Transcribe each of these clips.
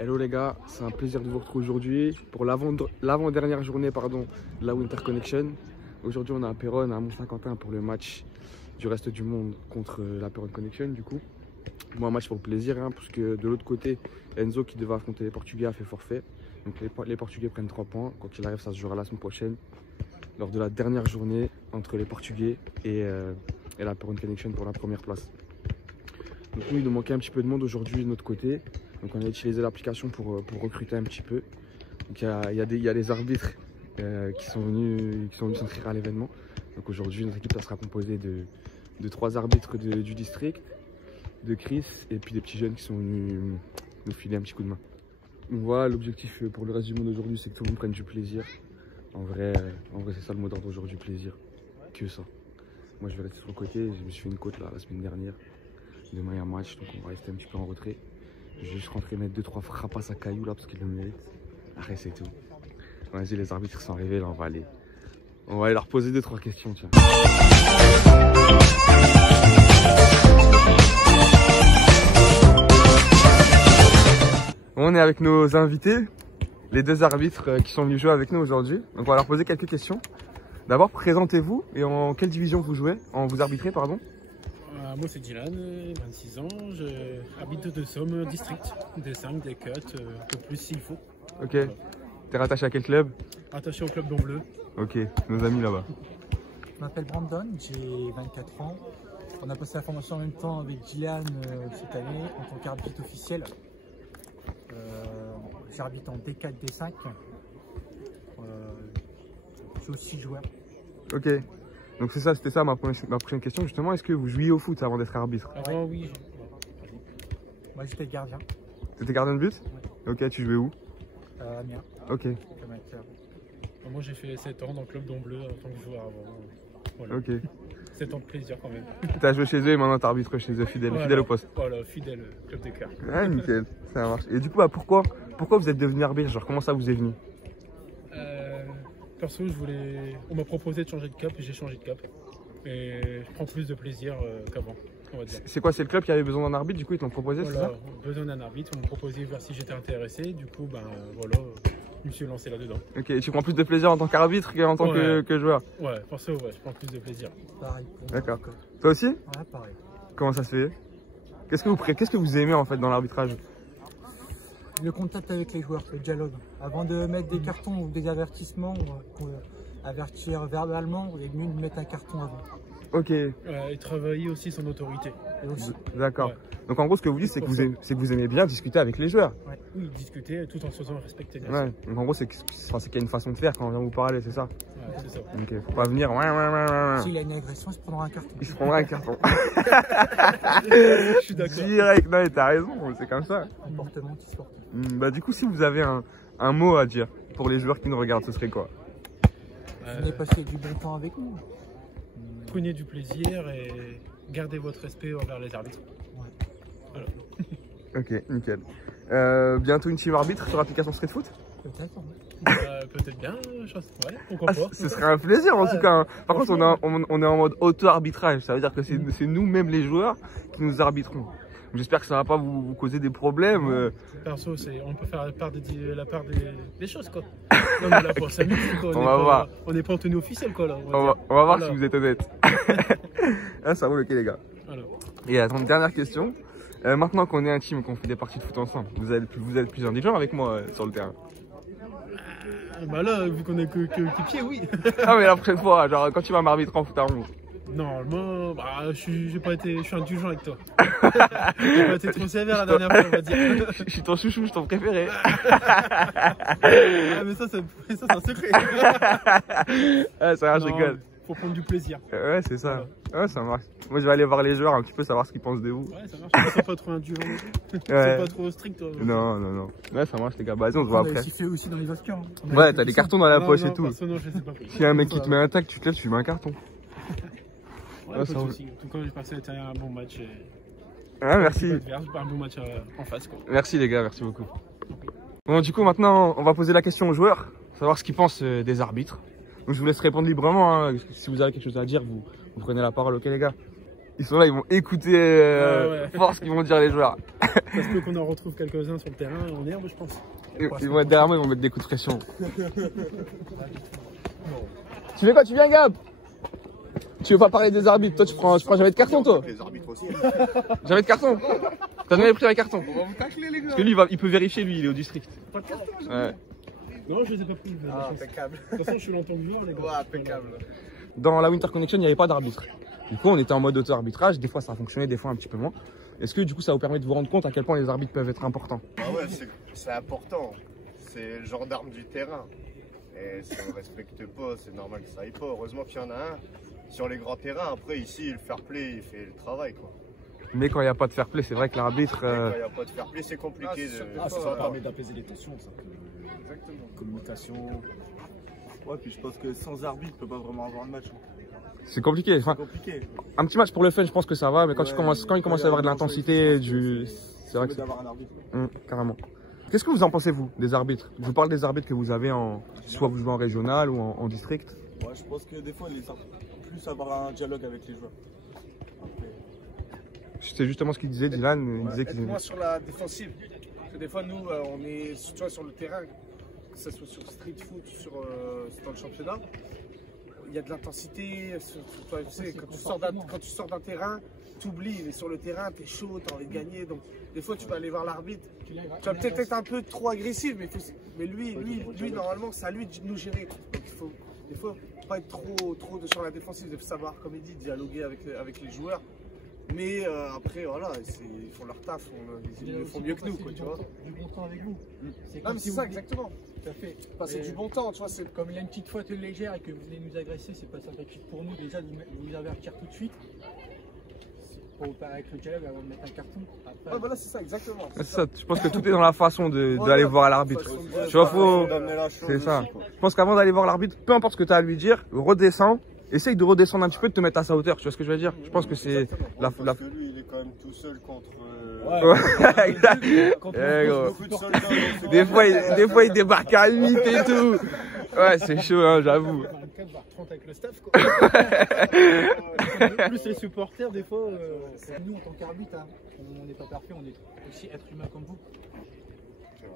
Hello les gars, c'est un plaisir de vous retrouver aujourd'hui pour l'avant-dernière journée de la Winter Connection. Aujourd'hui on est à Péronne, à Mont-Saint-Quentin pour le match du reste du monde contre la Péronne Connection du coup. Moi un match pour le plaisir parce que de l'autre côté Enzo qui devait affronter les Portugais a fait forfait. Donc les Portugais prennent 3 points, quand il arrive ça se jouera la semaine prochaine lors de la dernière journée entre les Portugais et la Péronne Connection pour la première place. Donc nous il nous manquait un petit peu de monde aujourd'hui de notre côté. Donc on a utilisé l'application pour recruter un petit peu. Donc il y a des arbitres qui sont venus s'inscrire à l'événement. Donc aujourd'hui notre équipe ça sera composée de 3 arbitres du district, de Chris et puis des petits jeunes qui sont venus nous filer un petit coup de main. Donc voilà, l'objectif pour le reste du monde aujourd'hui c'est que tout le monde prenne du plaisir. En vrai c'est ça le mot d'ordre aujourd'hui, plaisir. Que ça. Moi je vais rester sur le côté, je me suis fait une côte là la semaine dernière. Demain il y a un match donc on va rester un petit peu en retrait. Je vais juste rentrer mettre 2-3 frapasses à cailloux là parce qu'ils le méritent. Après c'est tout. Vas-y les arbitres sont arrivés là, on va aller leur poser 2-3 questions tiens. On est avec nos invités, les 2 arbitres qui sont venus jouer avec nous aujourd'hui. Donc on va leur poser quelques questions. D'abord présentez-vous et en quelle division vous jouez, vous arbitrez pardon. Moi c'est Dylan, 26 ans, j'habite de Somme district, des 5, des 4, un peu plus s'il faut. Ok, voilà. T'es rattaché à quel club? Attaché au club d'Ombleu. Ok, nos amis là-bas. Je m'appelle Brandon, j'ai 24 ans. On a passé la formation en même temps avec Dylan cette année en tant qu'arbitre officiel. J'arbitre en D4, D5. Je suis aussi joueur. Ok. Donc c'est ça, c'était ça ma prochaine question justement. Est-ce que vous jouiez au foot avant d'être arbitre? Avant oui. Moi j'étais gardien. T'étais gardien de but? Ouais. Ok, tu jouais où? Amiens. Ok. Moi j'ai fait 7 ans dans le club d'Ombleu en tant que joueur avant. Voilà. Ok. 7 ans de plaisir quand même. T'as joué chez eux et maintenant t'arbitres chez eux, fidèle, voilà. Fidèle au poste. Voilà, fidèle club des cœurs. Ah nickel, ça marche. Et du coup pourquoi vous êtes devenu arbitre? Genre comment ça vous est venu? Perso, on m'a proposé de changer de cap et j'ai changé de cap. Et je prends plus de plaisir qu'avant, on va dire. C'est quoi, c'est le club qui avait besoin d'un arbitre, du coup ils t'ont proposé, voilà, c'est ça? Besoin d'un arbitre, ils m'ont proposé voir si j'étais intéressé. Du coup, voilà, je me suis lancé là-dedans. Ok, et tu prends plus de plaisir en tant qu'arbitre qu'en tant que joueur? Ouais, perso, ouais, je prends plus de plaisir. Pareil. D'accord. Toi aussi? Ouais, pareil. Comment ça se fait? Qu'est-ce que vous aimez en fait dans l'arbitrage? Le contact avec les joueurs, le dialogue. Avant de mettre des cartons ou des avertissements, pour avertir verbalement, il est mieux de mettre un carton avant. Ok. Et travailler aussi son autorité. D'accord. Ouais. Donc en gros ce que vous dites c'est que vous aimez bien discuter avec les joueurs. Ouais. Oui, discuter tout en se faisant respecter. Ouais. Donc en gros c'est qu'il y a une façon de faire quand on vient vous parler, c'est ça? Ouais, c'est ça. Ok, faut pas venir. S'il a une agression, il se prendra un carton. Il se prendra un carton. Je suis d'accord. Direct, non mais t'as raison, c'est comme ça. Comportement qui sort. Bah du coup si vous avez un mot à dire pour les joueurs qui nous regardent, ce serait quoi? Venez passer du bon temps avec nous. Prenez du plaisir et gardez votre respect envers les arbitres. Ouais. Voilà. Ok, nickel. Bientôt une team arbitre sur l'application Street Foot? Peut-être. Peut-être bien, ouais, pourquoi pas. Ce serait un plaisir en tout cas. Hein. Par contre on est en mode auto-arbitrage, ça veut dire que c'est nous-mêmes les joueurs qui nous arbitrons. J'espère que ça va pas vous causer des problèmes. Perso, on peut faire la part des choses quoi. Non, mais là, pour s'amuser, quoi. On va voir. On n'est pas en tenue officielle quoi là. On va voir si vous êtes honnête. Ah, ça roule, ok les gars. Voilà. Et attends, dernière question. Maintenant qu'on est un team, qu'on fait des parties de foot ensemble, vous êtes plus intelligent avec moi sur le terrain? Bah là, vu qu'on est que pieds, oui. Ah mais la prochaine fois, genre quand tu vas m'arbitrer en foot à 11. Normalement, je suis indulgent avec toi. J'ai pas été trop sévère la dernière fois, on va dire. Je suis ton chouchou, je suis ton préféré. Ah mais ça c'est un secret. Ah, ça va, je rigole. Faut prendre du plaisir. Ouais, c'est ça. Voilà. Ouais, ça marche. Moi, je vais aller voir les joueurs un petit peu, savoir ce qu'ils pensent de vous. Ouais, ça marche. Ils sont pas trop indulgents. Ouais. C'est pas trop strict, toi. Non. Ouais, ça marche, les gars. Vas-y, on se voit après. On a sifflé aussi dans les autres cas. Ouais, t'as des cartons dans la poche et tout. Non, je sais pas. S'il y a un mec qui te met un tac, tu te lèves, tu lui mets un carton. Ouais, pas de soucis. En tout cas, j'ai passé un bon match. Ah, merci. Un bon match en face, quoi. Merci, les gars, merci beaucoup. Bon, du coup, maintenant, on va poser la question aux joueurs, savoir ce qu'ils pensent des arbitres. Donc, je vous laisse répondre librement. Hein. Si vous avez quelque chose à dire, vous prenez la parole, ok, les gars? Ils sont là, ils vont écouter fort ce qu'ils vont dire les joueurs. Ça se peut qu'on en retrouve quelques-uns sur le terrain en herbe, je pense. Ils vont être derrière moi, ils vont mettre des coups de pression. Tu fais quoi? Tu viens, Gab? Tu veux pas parler des arbitres? Toi, tu prends jamais de carton, toi? Les arbitres aussi. Jamais de carton? T'as jamais pris un carton? On va vous tacler, les gars. Parce que lui, il peut vérifier, lui, il est au district. Pas de carton, Ouais. Non, je les ai pas pris. Ah, impeccable. De toute façon, je suis longtemps du joueur, les gars. Ouais, impeccable. Dans la Winter Connection, il n'y avait pas d'arbitre. Du coup, on était en mode auto-arbitrage. Des fois, ça a fonctionné, des fois un petit peu moins. Est-ce que du coup, ça vous permet de vous rendre compte à quel point les arbitres peuvent être importants? Ah ouais, c'est important. C'est le gendarme du terrain. Et si on ne respecte pas, c'est normal que ça aille pas. Heureusement qu'il y en a un. Sur les grands terrains, après, ici, le fair play, il fait le travail, quoi. Mais quand il n'y a pas de fair play, c'est vrai que l'arbitre. Quand il n'y a pas de fair play, c'est compliqué. Ça permet d'apaiser les tensions, ça. Exactement. Communication. Ouais, puis je pense que sans arbitre, on peut pas vraiment avoir de match. C'est compliqué. Enfin, C'est compliqué. un petit match pour le fun, je pense que ça va. Mais quand il commence à y avoir de l'intensité, c'est vrai que c'est. D'avoir un arbitre. Carrément. Qu'est-ce que vous en pensez, vous, des arbitres? Je vous parle des arbitres que vous avez soit vous jouez en régional ou en district. Ouais, je pense que des fois, il est plus avoir un dialogue avec les joueurs. Après... C'est justement ce qu'il disait, Dylan. Il disait qu'il Moi sur la défensive. Parce que des fois, nous, on est tu vois, sur le terrain, que ce soit sur street foot, dans le championnat, il y a de l'intensité. Tu sais, quand tu sors d'un terrain, tu oublies. Mais sur le terrain, tu es chaud, tu as envie de gagner. Donc, des fois, tu vas aller voir l'arbitre. Tu vas peut-être être un peu trop agressif, mais lui, normalement, c'est à lui de nous gérer. Donc, il faut, des fois, pas être trop sur la défensive. Il faut savoir, comme il dit, dialoguer avec les joueurs. Mais après, voilà, ils font leur taf, ils le font mieux que nous, quoi, tu vois. Du bon temps avec vous. Non, mais c'est ça, exactement. Tout à fait. Passer du bon temps, tu vois. Comme il y a une petite faute légère et que vous venez nous agresser, c'est pas sympathique pour nous déjà de vous avertir tout de suite. Pour pas avec le dialogue avant de mettre un carton. Après, Ouais, voilà, c'est ça, exactement. C'est ça. Je pense que tout est dans la façon d'aller voir l'arbitre. Tu vois, c'est ça. Je pense qu'avant d'aller voir l'arbitre, peu importe ce que tu as à lui dire, redescends. Essaye de redescendre un petit peu, de te mettre à sa hauteur. Tu vois ce que je veux dire? Je pense que c'est Parce que lui, il est quand même tout seul contre. Ouais, exact. Beaucoup de soldats. Des fois, il débarque à 8 et tout. Ouais, c'est chaud, hein, j'avoue. 24 voire 30 avec le staff, quoi. Plus les supporters, des fois. nous, en tant qu'arbitre, hein, on n'est pas parfait, on est aussi être humain comme vous.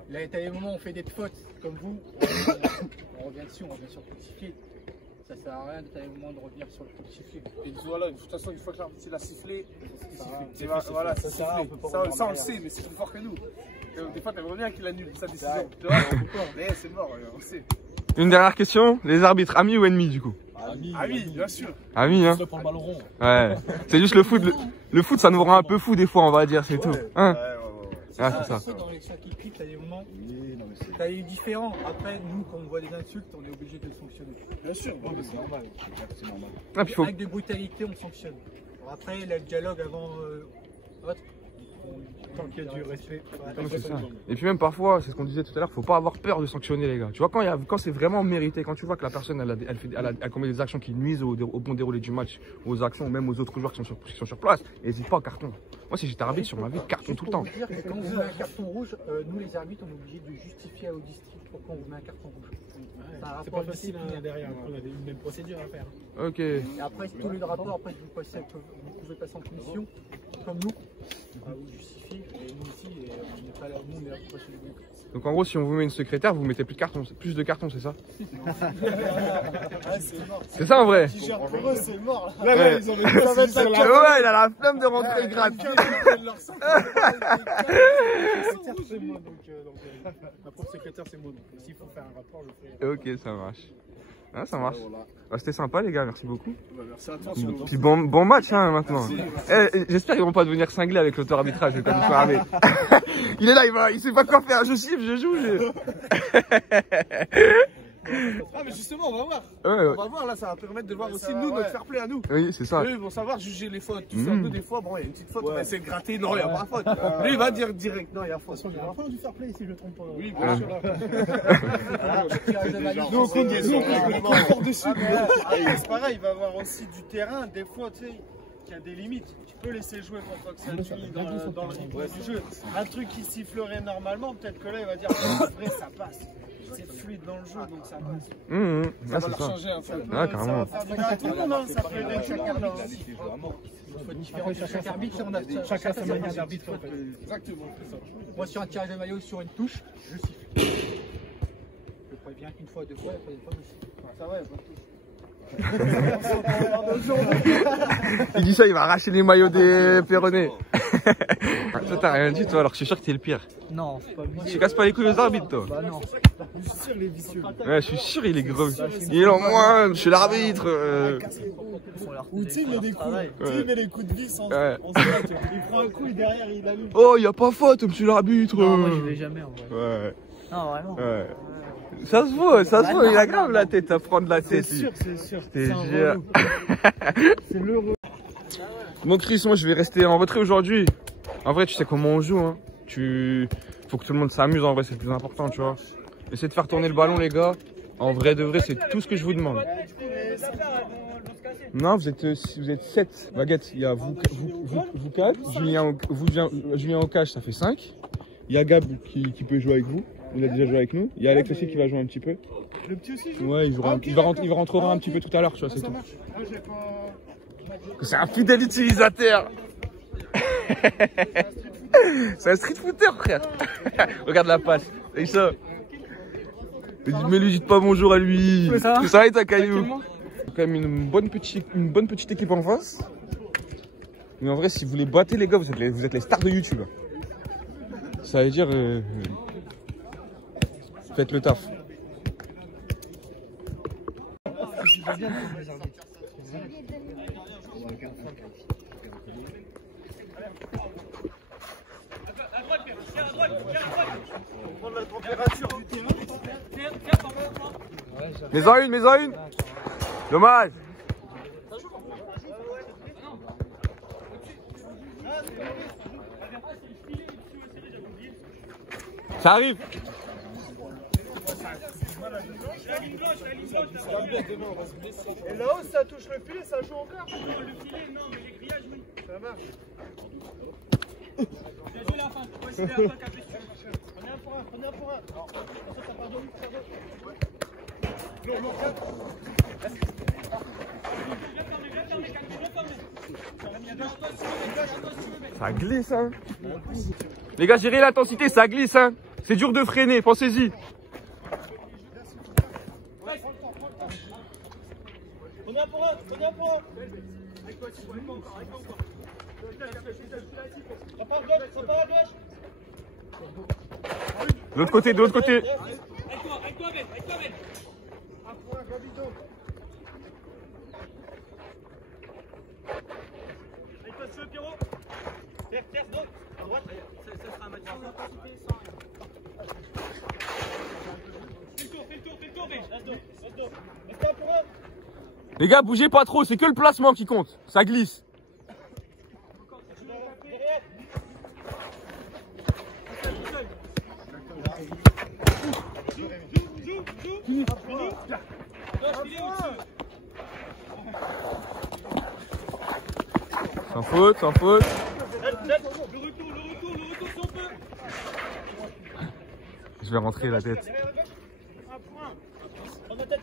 Là, il y a des moments où on fait des fautes comme vous, on revient dessus, on revient sur le fructifié. Ça sert à rien de tailler au moment de revenir sur le fructifié. Et voilà, de toute façon, une fois que l'arbitre a sifflé, Voilà, c'est ça, on le sait, mais c'est plus fort que nous. Des fois, t'aimerais bien qu'il annule sa décision. Tu vois, mais c'est mort, on le sait. Une dernière question, les arbitres, amis ou ennemis du coup? Amis, bien sûr. Amis, hein? Pour le ballon rond. Ouais. C'est juste le foot. Le foot, ça nous rend un peu fou des fois, on va dire, c'est tout. Hein? Ah, c'est ça. Dans les chaque équipe, t'as des moments, t'as des différents. Après, nous, quand on voit des insultes, on est obligé de sanctionner. Bien sûr. C'est normal. C'est normal. Ah, puis faut... Avec des brutalités, on sanctionne. Alors après, il y a le dialogue avant autre. Tant qu'il y a du respect. Ouais, c'est ça. Et puis même parfois, c'est ce qu'on disait tout à l'heure, faut pas avoir peur de sanctionner les gars. Tu vois, quand c'est vraiment mérité, quand tu vois que la personne elle commet des actions qui nuisent au bon déroulé du match, aux actions, même aux autres joueurs qui sont sur place, n'hésite pas à carton. Moi, si j'étais arbitre sur ma vie, carton tout le temps. Pour vous dire que quand on met un carton rouge, nous les arbitres, on est obligé de justifier au district pourquoi on vous met un carton rouge. C'est pas facile hein, derrière, on a une même procédure à faire. Ok. Et après, tous les rapports, après, vous pouvez passer en commission, comme nous, vous justifier, et nous aussi, et on n'est pas là, nous, on est là pour passer le bon. Donc en gros, si on vous met une secrétaire, vous mettez plus de cartons, c'est ça? C'est ça en vrai? Qui gère pour eux, c'est mort. Là, Ouais, ils ont ouais, il a la flemme de rentrer gratuit. C'est moi, donc ma propre secrétaire, c'est moi. Donc s'il faut faire un rapport, je le fais. Ok, ça marche. Ah, ça marche. Bah, c'était sympa les gars, merci beaucoup. Merci à toi. Puis bon match hein, maintenant. J'espère qu'ils vont pas devenir cinglés avec l'auto-arbitrage comme il faut arbitre. Il est là, il sait pas quoi faire. Je siffle, je joue. Ah mais justement, on va voir. Ouais. On va voir là, ça va permettre de voir aussi nous notre fair play à nous. Oui, c'est ça. Eux ils vont savoir juger les fautes. Tout ça, nous des fois, bon, il y a une petite faute, on va essayer de gratter. Non, il n'y a pas de faute. Lui il va dire direct, non, il y a faute. Il y a enfin du fair play si je ne trompe pas. Oui, bien sûr. Nous, on compte dessus. C'est pareil, il va y avoir aussi du terrain, des fois, tu sais, qu'il y a des limites. Tu peux laisser jouer pour toi que ça nuit dans le rythme du jeu. Un truc qui sifflerait normalement, peut-être que là, il va dire, en vrai, ça passe. c'est fluide dans le jeu, donc ça passe. Ah, c'est ça. changer un peu. Ah, carrément. Ça va faire du bien à tout le monde, hein. Ça fait des chaque arbitre. Chaque arbitre, on a Chacun sa manière d'arbitre. Exactement, c'est ça. Moi, sur un tirage de maillot, sur une touche, je siffle. Je préviens qu'une fois, deux fois, la troisième fois, je siffle. Ça va, il n'y a pas de touche. Il dit ça, il va arracher les maillots des Perronnais. Toi, t'as rien dit, toi, alors que je suis sûr que t'es le pire. Non, c'est pas Tu casses pas les couilles aux arbitres, toi. Bah non. Je suis sûr, il est vicieux. Ouais, je suis sûr, il est gros. Il est en moi, je suis l'arbitre. Ou tu sais, il met des coups. Tu sais, il met les coups de vis en Ouais. Il prend un coup et derrière, il allume. Oh, y a pas faute, monsieur l'arbitre. Non, moi, je vais jamais, en vrai. Ouais, Non, vraiment. ouais. Ça se voit, il a grave la tête à prendre la tête. C'est sûr. C'est sûr. C'est l'euro. Bon, Chris, moi je vais rester en retrait aujourd'hui. En vrai, tu sais comment on joue, hein. Faut que tout le monde s'amuse, en vrai, c'est le plus important, tu vois. Essayez de faire tourner le ballon, les gars. En vrai, de vrai, c'est tout ce que je vous demande. Non, vous êtes 7. Baguette, il y a vous 4. Julien au cash, ça fait 5. Il y a Gab qui peut jouer avec vous. Il a déjà joué avec nous. Il y a Alex aussi qui va jouer un petit peu. Le petit aussi joue. Ouais, il rentrera un petit peu tout à l'heure, tu vois, c'est Ça tout. marche. Moi, j'ai pas. C'est un fidèle utilisateur. C'est un street footer, frère. Regarde la passe. Et ça. Mais lui dites pas bonjour à lui. Ça va être un caillou. Quand même une bonne petite équipe en face. Mais en vrai, si vous les battez, les gars, vous êtes les stars de YouTube. Ça veut dire faites le taf. Mais en une. Dommage. Ça arrive. Et là-haut, ça touche le filet, ça joue encore. Le filet, non, mais les grillages, oui. Ça marche. J'ai joué la fin. Prenez un pour un. Ça pardonne. Ça glisse, hein. Les gars, gérez l'intensité, ça glisse, hein. C'est dur de freiner, pensez-y. Prenez un pour un. Ça part à gauche. De l'autre côté. Avec toi, Ben. Un pour un, Gabito. Avec toi, sur le Pierrot. Terre, non. À droite. Ça sera un match. Fais le tour, Ben. Reste un pour un. Les gars, bougez pas trop, c'est que le placement qui compte. Ça glisse. Sans faute. Le retour si on peut. Je vais rentrer la tête. Un point. Prends la tête.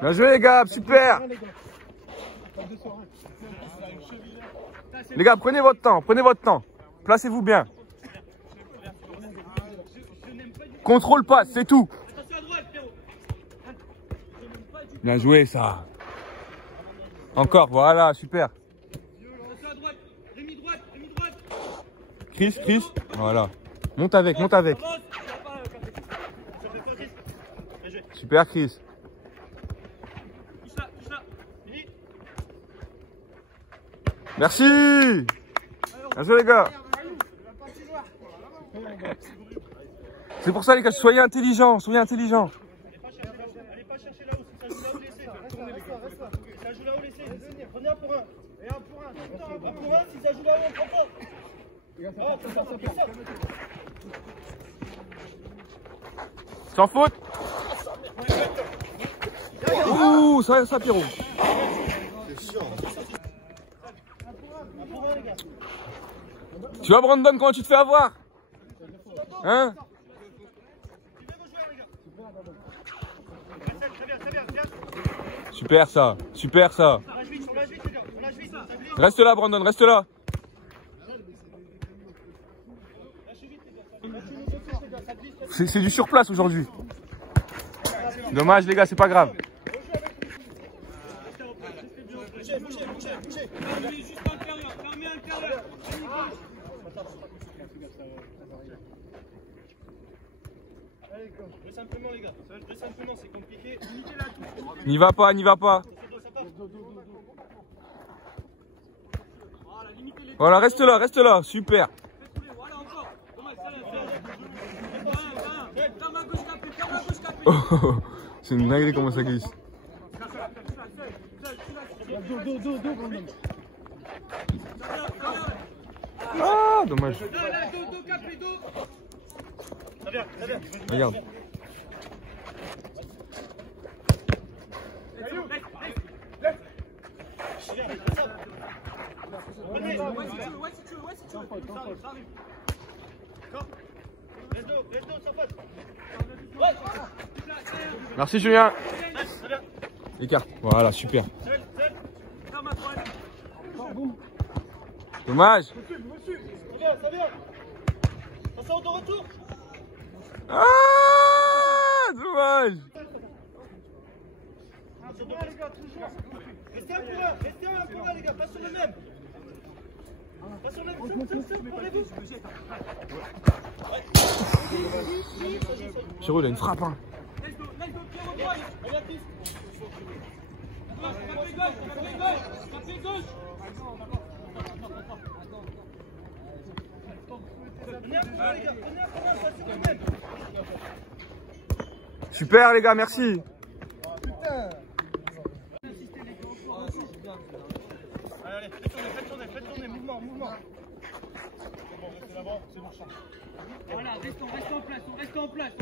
Bien joué les gars, super. Les gars, prenez votre temps. Placez-vous bien. Contrôle passe, c'est tout. Bien joué ça. Encore, voilà, super. Chris, voilà. Monte avec. Super Chris. Merci. Bien joué les gars. C'est pour ça les gars, soyez intelligents. Allez pas chercher là-haut, si ça joue là-haut, laissez. Ça joue là-haut, laissez. Prenez un pour un. Et un pour un. Un pour un, si ça joue là-haut, on prend pas. Ah, c'est ça. Sans faute. Ouh, ça Pierrot. Tu vois Brandon, comment tu te fais avoir? Hein? Super ça, super ça. Reste là Brandon, reste là. C'est du surplace aujourd'hui. Dommage les gars, c'est pas grave. Simplement les gars, simplement c'est compliqué. N'y va pas, n'y va pas. Voilà, reste là, super. Oh, c'est une dinguerie comment ça glisse. Ah, dommage. Regarde. Merci Julien. Écart. Voilà, super. Dommage. Ça vient. Ça sort de retour. Ah, dommage. Restez un pour un les gars, pas sur le même. Pas sur le même, pour Chiro, il a une frappe. Hein. Super les gars, merci. Allez, faites tourner, mouvement. C'est bon, restez là-bas, c'est bon, change. Voilà, on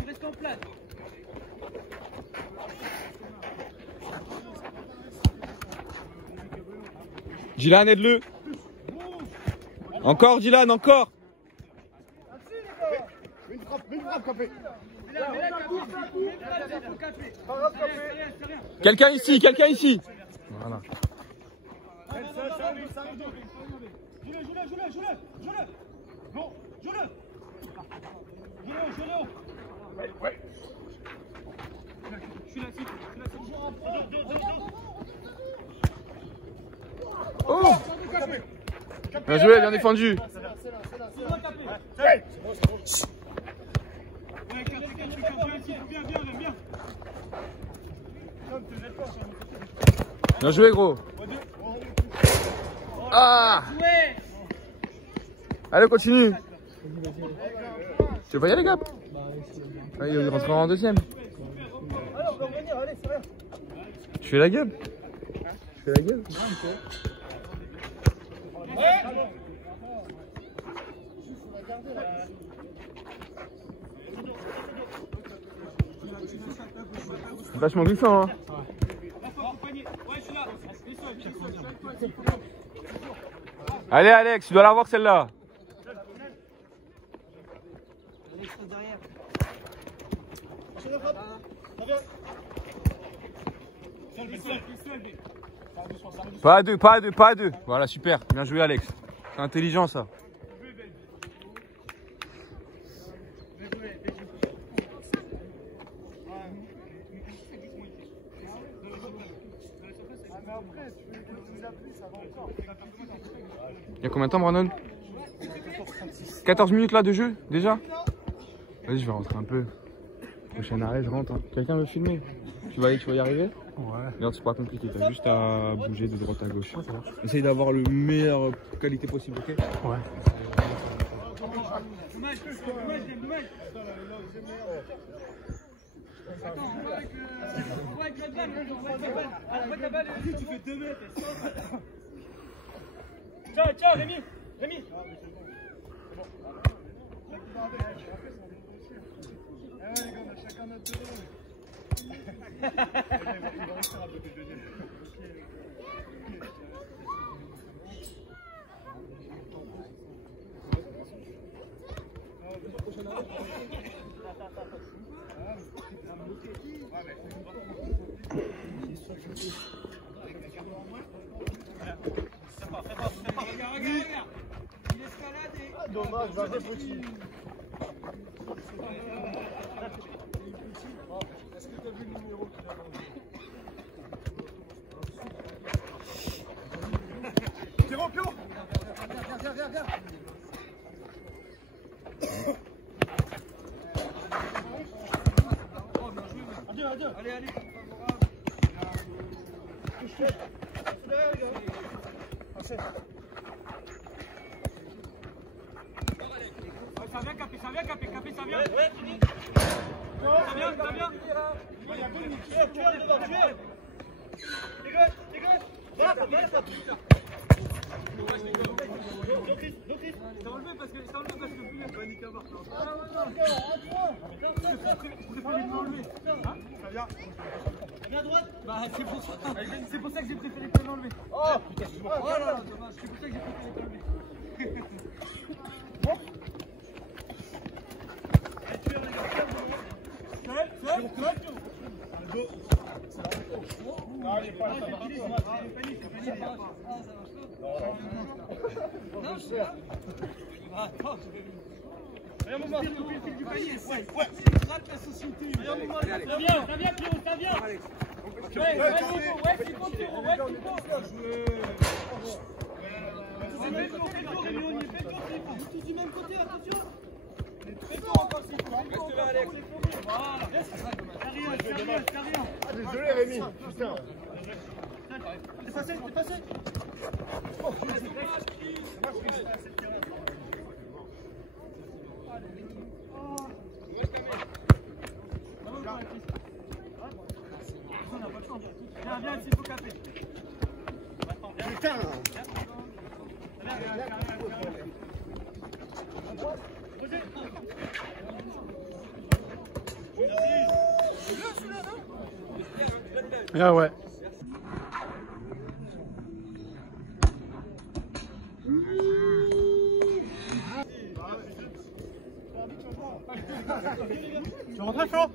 reste en place. Dylan, aide-le. Encore Dylan, encore. Une frappe, Capé. Quelqu'un ici. Voilà. Joue-le. Bon, joue-le. Ouais. Je suis là. Oh, bien joué, bien défendu. Bien joué gros. Ah, allez continue. Tu veux pas y aller Gap? Ah, il rentrera en deuxième. Tu fais la gueule? Vachement glissant hein. Allez Alex, tu dois l'avoir celle-là. Pas à deux. Voilà, super. Bien joué Alex. C'est intelligent ça. Il y a combien de temps Brandon? 14 minutes là de jeu déjà? Vas-y, je vais rentrer un peu. Prochain arrêt, je rentre. Hein. Quelqu'un veut filmer? Tu vas y arriver? Ouais. Regarde, c'est pas compliqué, t'as juste à bouger de droite à gauche. Ouais, essaye d'avoir le meilleure qualité possible, ok? Ouais. Dommage. Attends, on voit avec la balle. Avec la balle, tu fais 2 mètres. Tiens, Rémi. Chacun notre dos. Dommage, va petit. Est-ce que tu as vu le numéro qu'il a vendu? Pierrot, Pierrot! Viens. Adieu. Allez. Ça vient, Capé, ça vient. Ouais, fini. Ça vient. Tueur devant. Dégage. Viens. Je t'ai enlevé parce que plus il y a panique à voir. Ça vient. Viens à droite. Bah, c'est pour ça que j'ai préféré te l'enlever. Oh putain, Oh là là, dommage. C'est pour ça que j'ai préféré te l'enlever. Allez, pas là, ça marche. Non, je sais. Attends, Viens, Mouma. du panier. Ouais. Rate la société. Ça vient, Pierrot, ça vient. Ouais, tu comptes. Tous du même côté, attention. Reste là, Alex. T'as rien. Ah, désolé Rémi, putain. T'es passé. Viens, s'il faut capter. Putain. Ah ouais. Tu rentres chaud?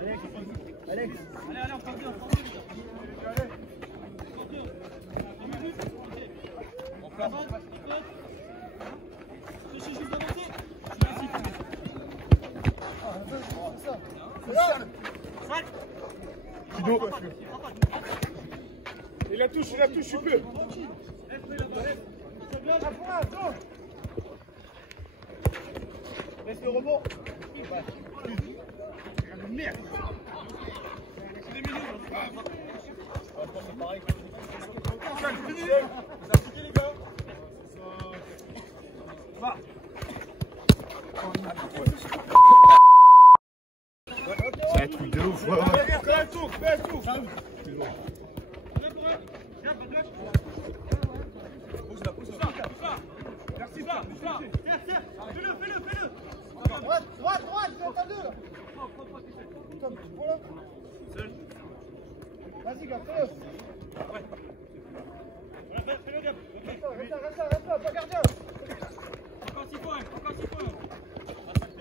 Alex. Allez, on part bien. On place. Il la touche, je suis peu. Laisse le rebond. Merde. C'est un truc de ouf. Fais un tour. Merci, ça. Fais-le. Droite, c'est à deux. Vas-y, gars, fais-le. Fais-le, gars. Reste là, pas gardien. Encore 6 points.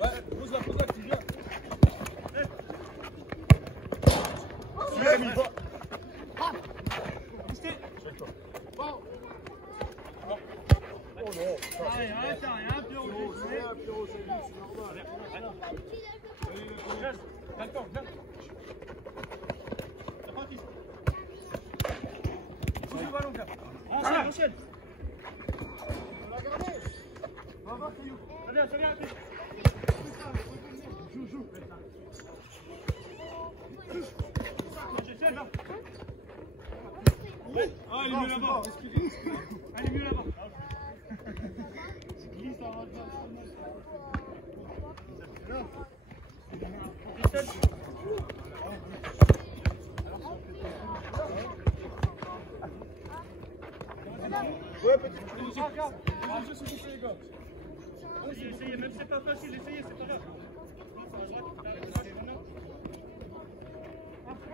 Ouais, pose-la, tu viens. Allez, arrête, rien, Pierrot. c'est normal. Attends, viens. C'est parti. Pousse le ballon, gars. Enchaîne. On l'a gardé. Va voir, Caillou. Ça vient. Joue. Ah, il est mieux là-bas. Elle est mieux là-bas. Glisse en rentrant. Ouais, petit. Regarde. Je suis poussé, les gars. Essayez, même si c'est pas facile, essayez, c'est pas grave.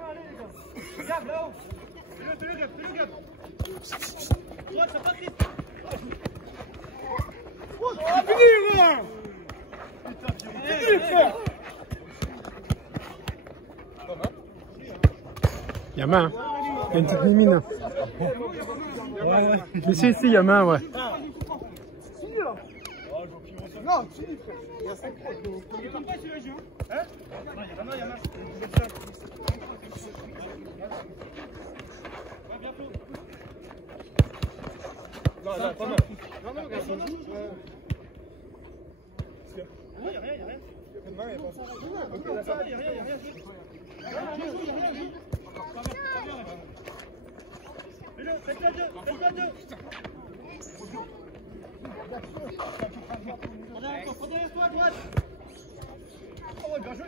Allez, les gars. Regarde là-haut. Fais-le, gars. Droite, ça passe vite. Oh, fini, moi. Fini, frère. Y'a main. Il y a une petite mimine. Ouais. Mais si, il y a main, ouais. Non, tu dis frère. Il est comme pas celui-là, Jean. Hein? Non, il y a main, il y a main. Ouais, bien Flo. Non, là, pas mal. Non, non, regarde. Non, il y a rien, il y a rien. Il y a pas de main, il y a pas de main. Ok, ça va, il y a rien, il y a rien. Il y a rien. Fais-le, faites-le à deux, faites-le à deux. Prends derrière toi à droite. Oh ouais, bien joué.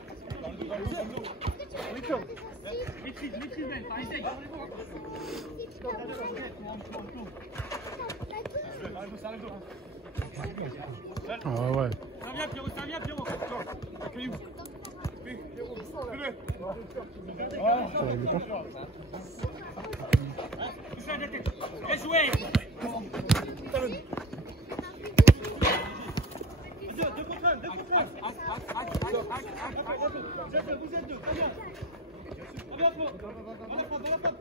Maîtrise, Ben, par essaye. Ah ouais. Ça vient, Pierrot, ça vient, Pierrot. Accueille-vous. Bien joué. Deux contre un, deux contre un. Vous êtes deux, très bien. Très bien, Flo. Dans la frappe, dans la frappe.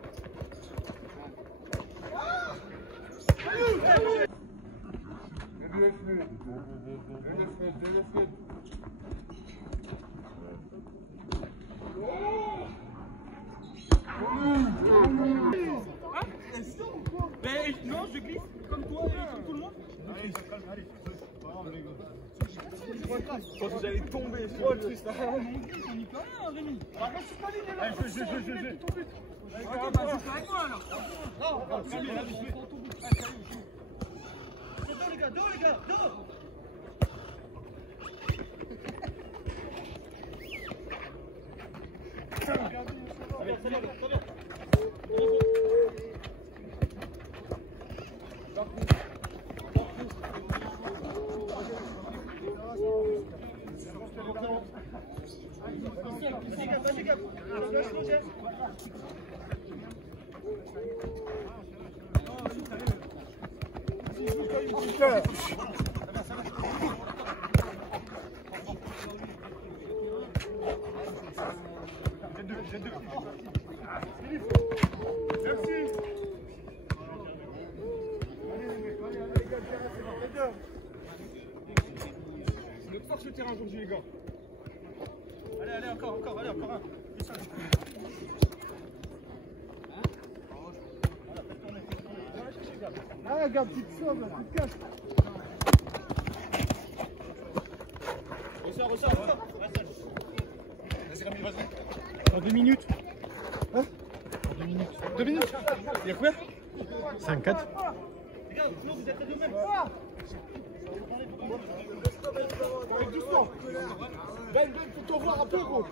Ben non, je glisse comme toi et comme tout le monde. Allez, allez. Je pense que j'allais tomber sur le Tristan. On n'y peut rien, Rémi. Je. Avec moi alors. Non, c'est dos les gars, dos. Ça va. Vas-y, gars. Le terrain aujourd'hui, les gars. Allez, encore un. Ah, regarde, petite sauve, là, petite casse. Ressort. Vas-y, Rémi, vas-y. Dans 2 minutes. Hein? 2 minutes. Il y a combien? 5-4. Les gars, sinon vous êtes à deux mêmes. Doucement. Ben, faut t'en voir un peu, gros.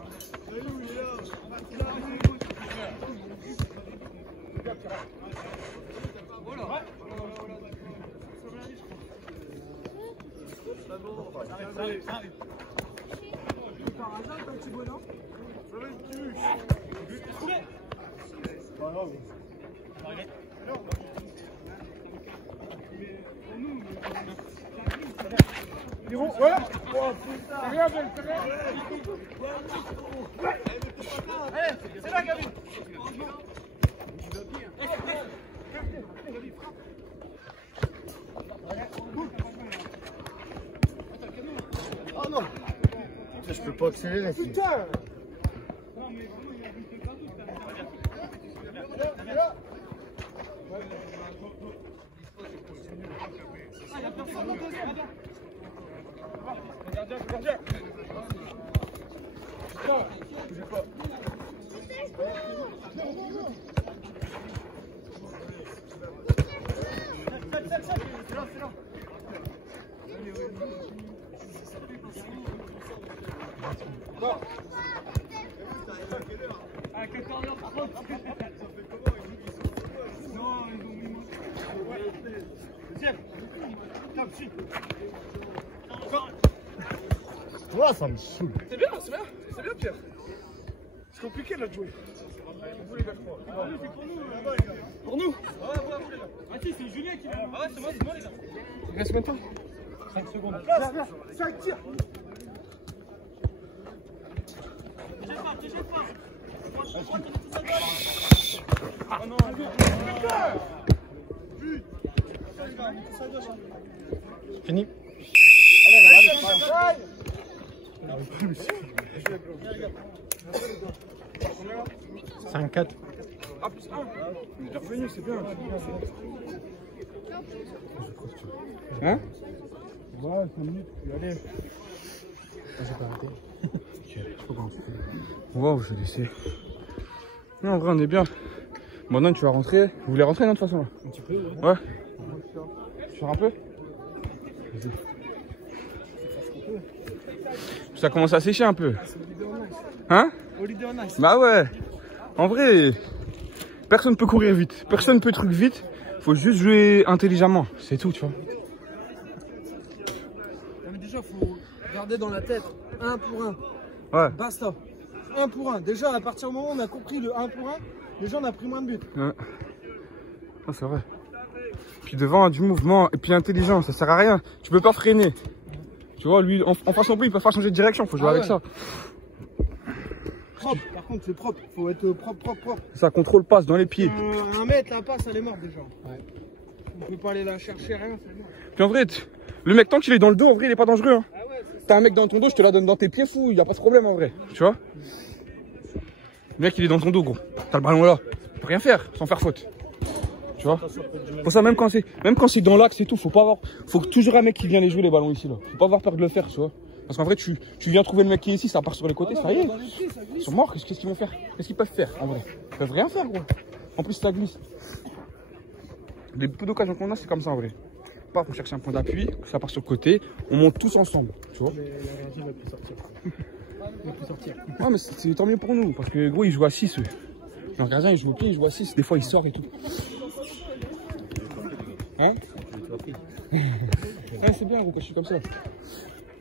Il est bon, ouais. C'est rien, Ben, c'est rien. Allez, c'est là, Gabi. Oh non! Je peux pas accélérer. Putain! Gardien. Putain, bougez pas. C'est là. Bon. À 14h30. Non, ils ont mis. Deuxième. Top, si. Toi, ça me saoule. C'est bien, Pierre. C'est compliqué là de jouer. Vous les gars, je crois. Pour nous. Ah si, c'est Julien qui l'a. Ah ouais, c'est moi les gars. Il reste combien de temps? 5 secondes. Viens. 5 tirs. Te jette pas. Fini. 5-4. Ah, plus 1. Il est revenu, c'est bien. Hein? Ouais, 5 minutes, allez. J'ai pas arrêté. Wow, je vais laisser. Non, en vrai, on est bien. Maintenant, tu vas rentrer. Vous voulez rentrer, non, de toute façon là? Un petit peu, ouais. Ouais. Tu sors un peu? Ça commence à sécher un peu. Hein? Bah ouais. En vrai, personne peut courir vite. Personne peut truc vite. Faut juste jouer intelligemment. C'est tout, tu vois. Mais déjà, faut garder dans la tête 1 pour 1. Ouais. Basta. 1 pour 1. Déjà, à partir du moment où on a compris le 1 pour 1, déjà on a pris moins de buts. Ouais. Ah, c'est vrai. Puis devant, du mouvement et puis intelligent, ça sert à rien. Tu peux pas freiner. Tu vois, lui, en face non plus, il peut pas changer de direction. Faut jouer avec ça. Propre. Par contre, c'est propre. Faut être propre. Ça contrôle passe dans les pieds. 1 mètre, la passe, elle est morte déjà. Ouais. On peut pas aller la chercher, rien, c'est mort. Puis en vrai, le mec, tant qu'il est dans le dos, en vrai, il est pas dangereux. Hein. Ah ouais, t'as un mec dans ton dos, je te la donne dans tes pieds, fou, il y a pas de problème en vrai. Tu vois? Le mec, il est dans ton dos, gros. T'as le ballon là. Tu peux rien faire sans faire faute. Tu vois? Pour ça, même quand c'est dans l'axe et tout, faut toujours un mec qui vient les jouer les ballons ici là. Faut pas avoir peur de le faire, tu vois. Parce qu'en vrai, tu viens trouver le mec qui est ici, ça part sur les côtés, ça y est. Ils sont morts, qu'est-ce qu'ils vont faire? Qu'est-ce qu'ils peuvent faire en vrai? Ils peuvent rien faire, gros. En plus, ça glisse. Les peu d'occasions qu'on a, c'est comme ça en vrai. Pas pour chercher un point d'appui, ça part sur le côté, on monte tous ensemble, tu vois. Mais le gardien va plus sortir. Il va plus sortir. Ouais, mais c'est tant mieux pour nous, parce que gros, il joue à 6 eux. Le gardien, il joue au pied, il joue à 6, des fois il sort et tout. Hein? Ouais, c'est bien, gros, quand je suis comme ça.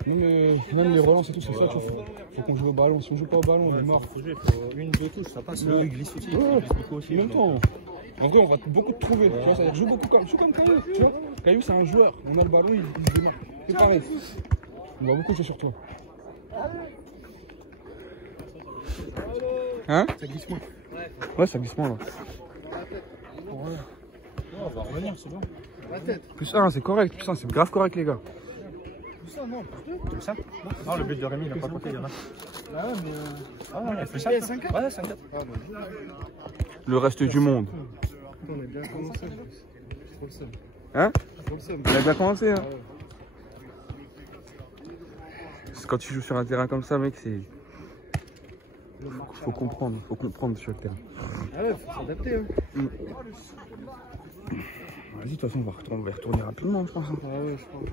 Même les relances et tout, c'est ça, tu vois. Faut qu'on joue au ballon. Si on joue pas au ballon, on est mort. Faut jouer, faut une, deux touches, ça passe. Il glisse aussi. Ouais. Il glisse beaucoup aussi. En même temps, en vrai, on va beaucoup te trouver. Tu vois, c'est-à-dire, joue comme Caillou, tu vois. Caillou, c'est un joueur. On a le ballon, il se démarre. C'est pareil. On va beaucoup jouer sur toi. Hein? Ça glisse moins. Ouais, ça glisse moins là. On va revenir, c'est bon. Plus 1, c'est correct. Plus 1, c'est grave correct, les gars. Tout ça, non. Tout ça? Non, le but de Rémi, il n'a pas compté, il y en a. Ah ouais, mais. Ah ouais, il fait ça. 5-4. Ouais, 5-4. Le reste du monde. On a bien commencé. Trop le seum. Hein? Trop le seum. On a bien commencé, hein? Quand tu joues sur un terrain comme ça, mec, c'est. Faut comprendre sur le terrain. Ah ouais, faut s'adapter. Hein. Vas-y, de toute façon, on va retourner rapidement, je pense. Hein. Ah ouais, je pense.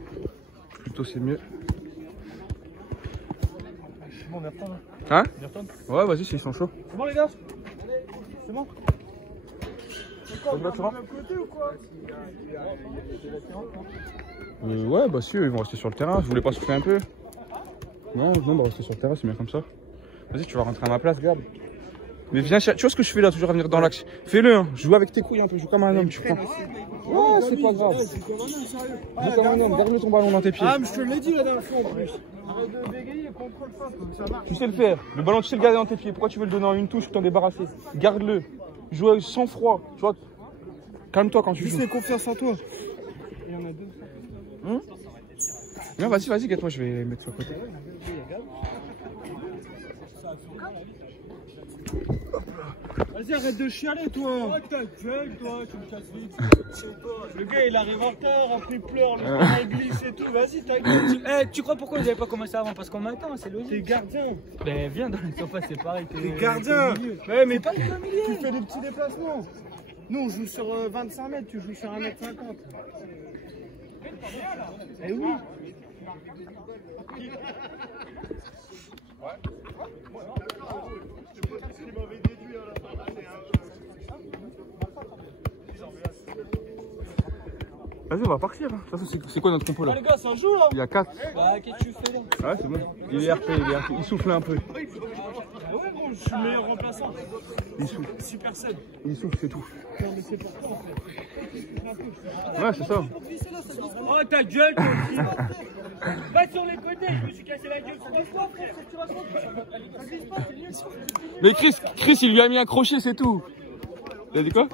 Plutôt, c'est mieux. C'est bon, on y retourne. Hein? On y retourne? Ouais, vas-y, s'ils sont chauds. C'est bon, les gars? C'est bon? Ouais, bah si, ils vont rester sur le terrain. Je voulais pas souffler un peu. Non, on va rester sur le terrain, c'est bien comme ça. Vas-y, tu vas rentrer à ma place, regarde. Mais viens, tu vois ce que je fais là, toujours à venir dans l'axe. Fais-le, hein. Joue avec tes couilles un peu, joue comme un homme, tu prends. Ouais, c'est pas grave. Joue comme un homme, garde ton ballon dans tes pieds. Ah, mais je te l'ai dit la dernière fois en plus. Arrête de bégayer, contrôle pas, ça marche. Tu sais le faire. Le ballon, tu sais le garder dans tes pieds. Pourquoi tu veux le donner en une touche ou t'en débarrasser? Garde-le. Joue sans froid. Tu vois. Calme-toi quand tu joues. Je fais confiance en toi. Il y en a deux. Non, vas-y, guette-moi, je vais les mettre sur le côté. Vas-y, arrête de chialer, toi. Oh, ta gueule, toi, tu me casses vite. Le gars, il arrive en retard, après il pleure, le ballon il glisse et tout. Vas-y, ta gueule. Tu crois pourquoi vous n'avez pas commencé avant? Parce qu'on m'attend, c'est logique. T'es gardien. Ben viens dans la surface, c'est pareil. T'es gardien. Ouais, mais pas le milieu. tu fais des petits déplacements. Nous, on joue sur 25 mètres, tu joues sur 1m50. Eh oui. Vas-y, on va partir. De toute façon, c'est quoi notre compo là? Les gars, ça joue là. Il y a 4. Bah, qu'est-ce que tu fais là? Ouais, c'est bon. Il est RP, il souffle un peu. Ouais, gros, je suis le meilleur remplaçant. Il souffle. Super Seb. Il souffle, c'est tout. Non, mais c'est pour toi en fait. Ouais, c'est ça. Oh, ta gueule, toi aussi. Va sur les côtés, je me suis cassé la gueule. Mais Chris, il lui a mis un crochet, c'est tout. Il a dit quoi?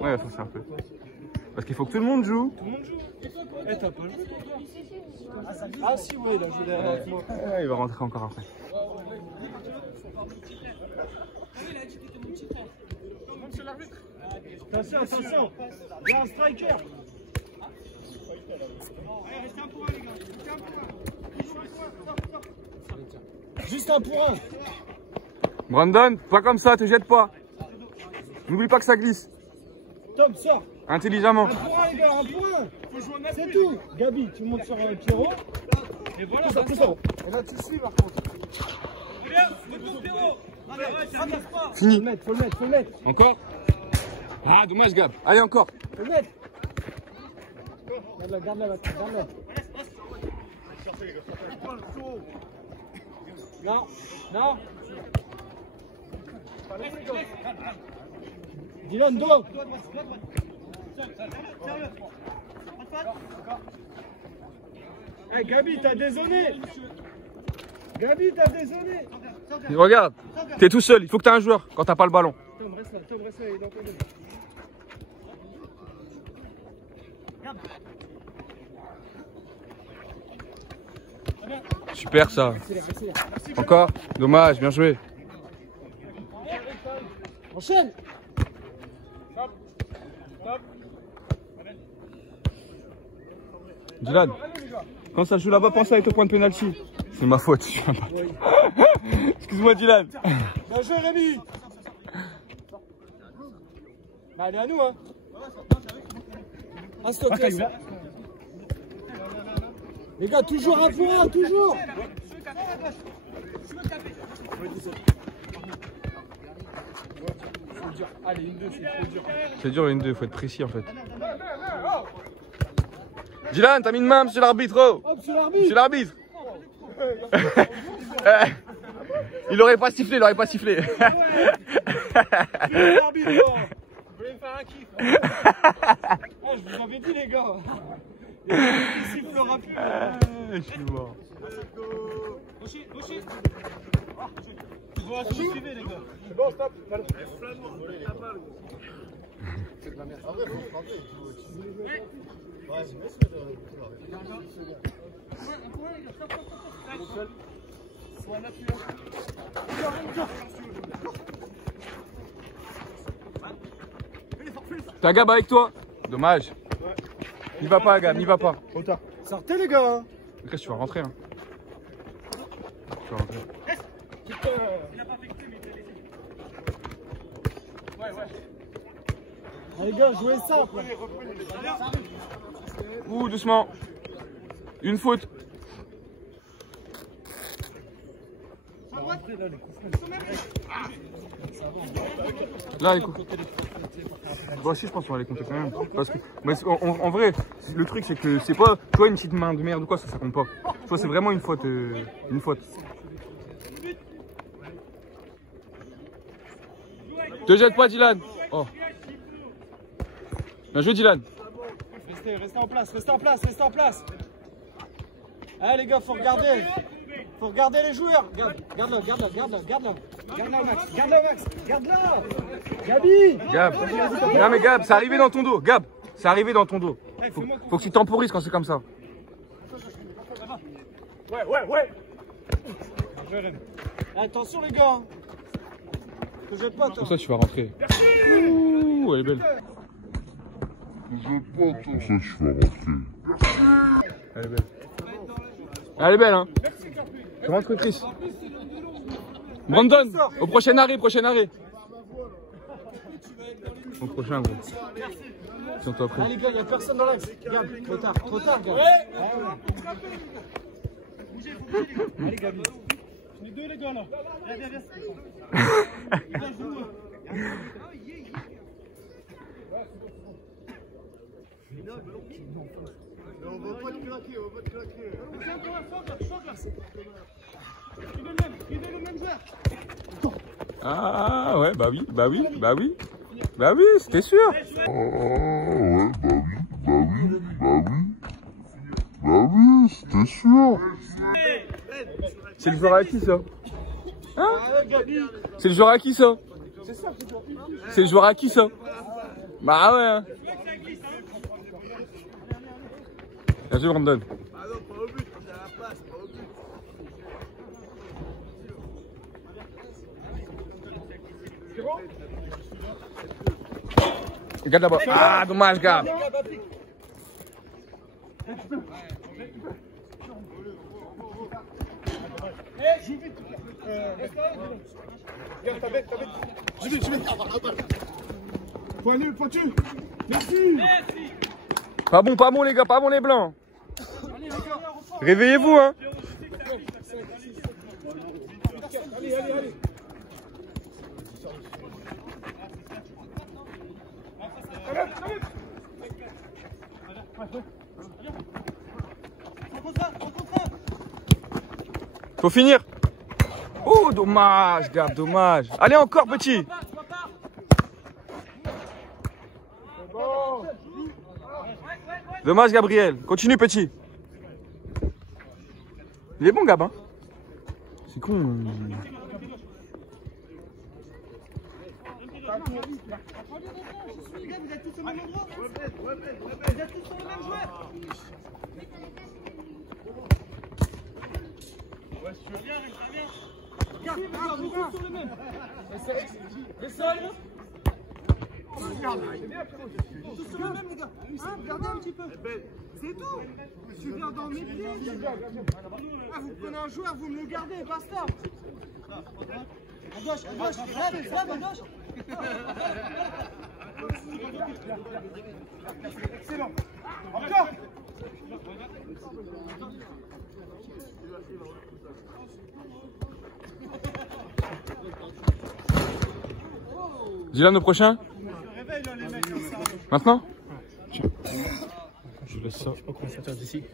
Ouais, ça c'est un peu. Parce qu'il faut que tout le monde joue. Tout le monde joue. Eh, t'as pas joué toi? Ah si, ouais, il a joué derrière moi. Ouais, il va rentrer encore après. Attention, attention. Il y a un striker. Juste un pour un. Brandon, pas comme ça, te jette pas. N'oublie pas que ça glisse. Tom, sors. Intelligemment. Un pour un, les gars, un pour un. C'est tout. Gabi, tu montes sur Pierrot. Et voilà, ça. Et là, tu suis par contre. Fini. Faut le mettre. Encore? Ah, dommage, Gab. Allez, encore. Faut le mettre. Garde-la. Non. Dylan, dos. Hey, Gabi, t'as dézonné. Regarde, t'es tout seul. Il faut que t'aies un joueur quand t'as pas le ballon. Tom, reste là, il est dans ton dos. Super ça. Encore? Dommage, bien joué. Enchaîne. Dylan, quand ça joue là-bas, pense à être au point de pénalty. C'est ma faute, je suis un bâtard. Excuse-moi, Dylan. Bien joué, Rémi. Allez, à nous, hein. Un stop, les gars, toujours un pour un, toujours. Allez, une deux, c'est trop dur. C'est dur, une 2, il faut être précis en fait. Dylan, t'as mis une main, monsieur l'arbitre. Oh. Hop, c'est l'arbitre. Monsieur l'arbitre. Il aurait pas sifflé, L'arbitre, vous voulez me faire un kiff. Je vous avais dit, les gars. Il sifflera plus. Je suis mort. Rocher. Vous suivez, les gars. C'est bon, stop. T'as Gab avec toi? Dommage. N'y va pas, Gab, n'y va pas. Sortez, les gars. Après, tu vas rentrer. Hein. Tu vas rentrer. Les gars, jouez simple. Ouh, doucement. Une faute. Là, les coups. Bon, si, je pense qu'on va les compter quand même. Parce que, mais en vrai, le truc, c'est que c'est pas, toi, une petite main de merde ou quoi, ça compte pas. Toi, c'est vraiment une faute. Une faute. Te jette pas, Dylan. Oh. Bien joué, Dylan. Restez en place. Allez, les gars, faut regarder. Faut regarder les joueurs. Garde-la, Max. Garde-la. Gabi. Gab. Non, mais Gab, c'est arrivé dans ton dos. Gab, c'est arrivé dans ton dos. Faut que tu temporises quand c'est comme ça. Ouais. Attention, les gars. Te jette pas, toi. Comme ça, tu vas rentrer. Ouh, elle est belle. Elle est belle. Elle est belle, hein. Tu rentres, Chris. Brandon, au prochain arrêt. Au prochain, gros. Tiens-toi après. Allez, gars, il n'y a personne dans l'axe. Gab, trop tard, Gab. Allez, Gabi. On est deux, les gars, là. Viens. On va pas te claquer, on va pas te claquer. Il est le même joueur. Ah ouais, bah oui, bah oui, bah oui. Bah oui, c'était sûr. Ouais, bah oui, c'était sûr. C'est le joueur à qui ça? Hein? C'est le joueur à qui ça? C'est le joueur à qui ça? Bah ouais. Hein. Bien joué Brandon. Ah non, pas au but, c'est à la passe, pas au but. Regarde là-bas. Ah, dommage, gars. Regarde ta bête, ta bête. Je vais. Pointu. Merci. Pas bon les gars, pas bon les blancs. Réveillez-vous hein. Allez. Faut finir. Oh dommage gars, dommage. Allez encore petit. Dommage Gabriel. Continue petit. Il est bon Gab hein. C'est con. Vous êtes tous au même endroit. Vous êtes tous sur le même joueur. Regarde, vous êtes tous sur le même. Tous sur le même les gars. Hein, regardez un petit peu. C'est tout. Je viens dans mes pieds. Ah, vous prenez un joueur, vous me le gardez, basta. À gauche, lève, à gauche. Excellent. Encore. Dylan au prochain. Maintenant. Tiens. Je laisse ça. Je sais pas comment ça tire d'ici.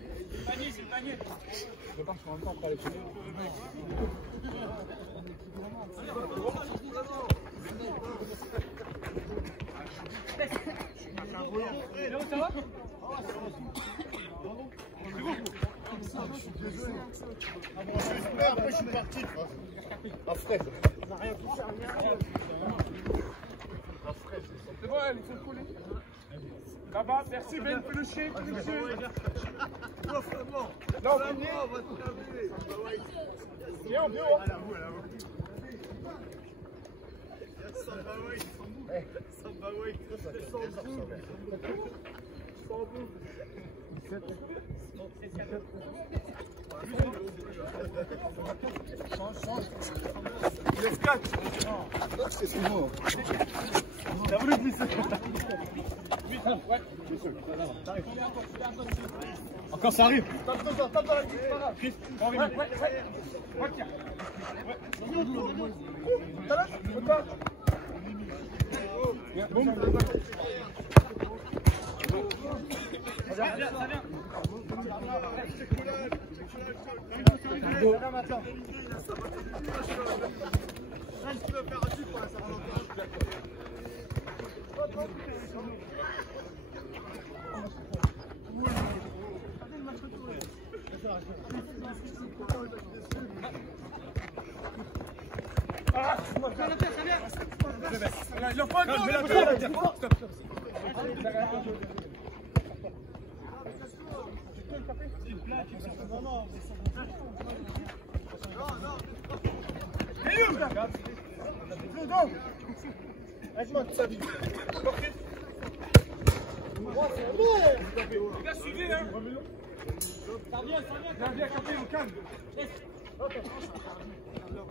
Après, je suis parti. À frais. C'est bon, ils sont collés. Là-bas, merci Ben, peluché. Non, viens, on va Laisse 4. C'est bon. T'as voulu glisser. Encore ça arrive. Tape dans la cuisse, pas grave.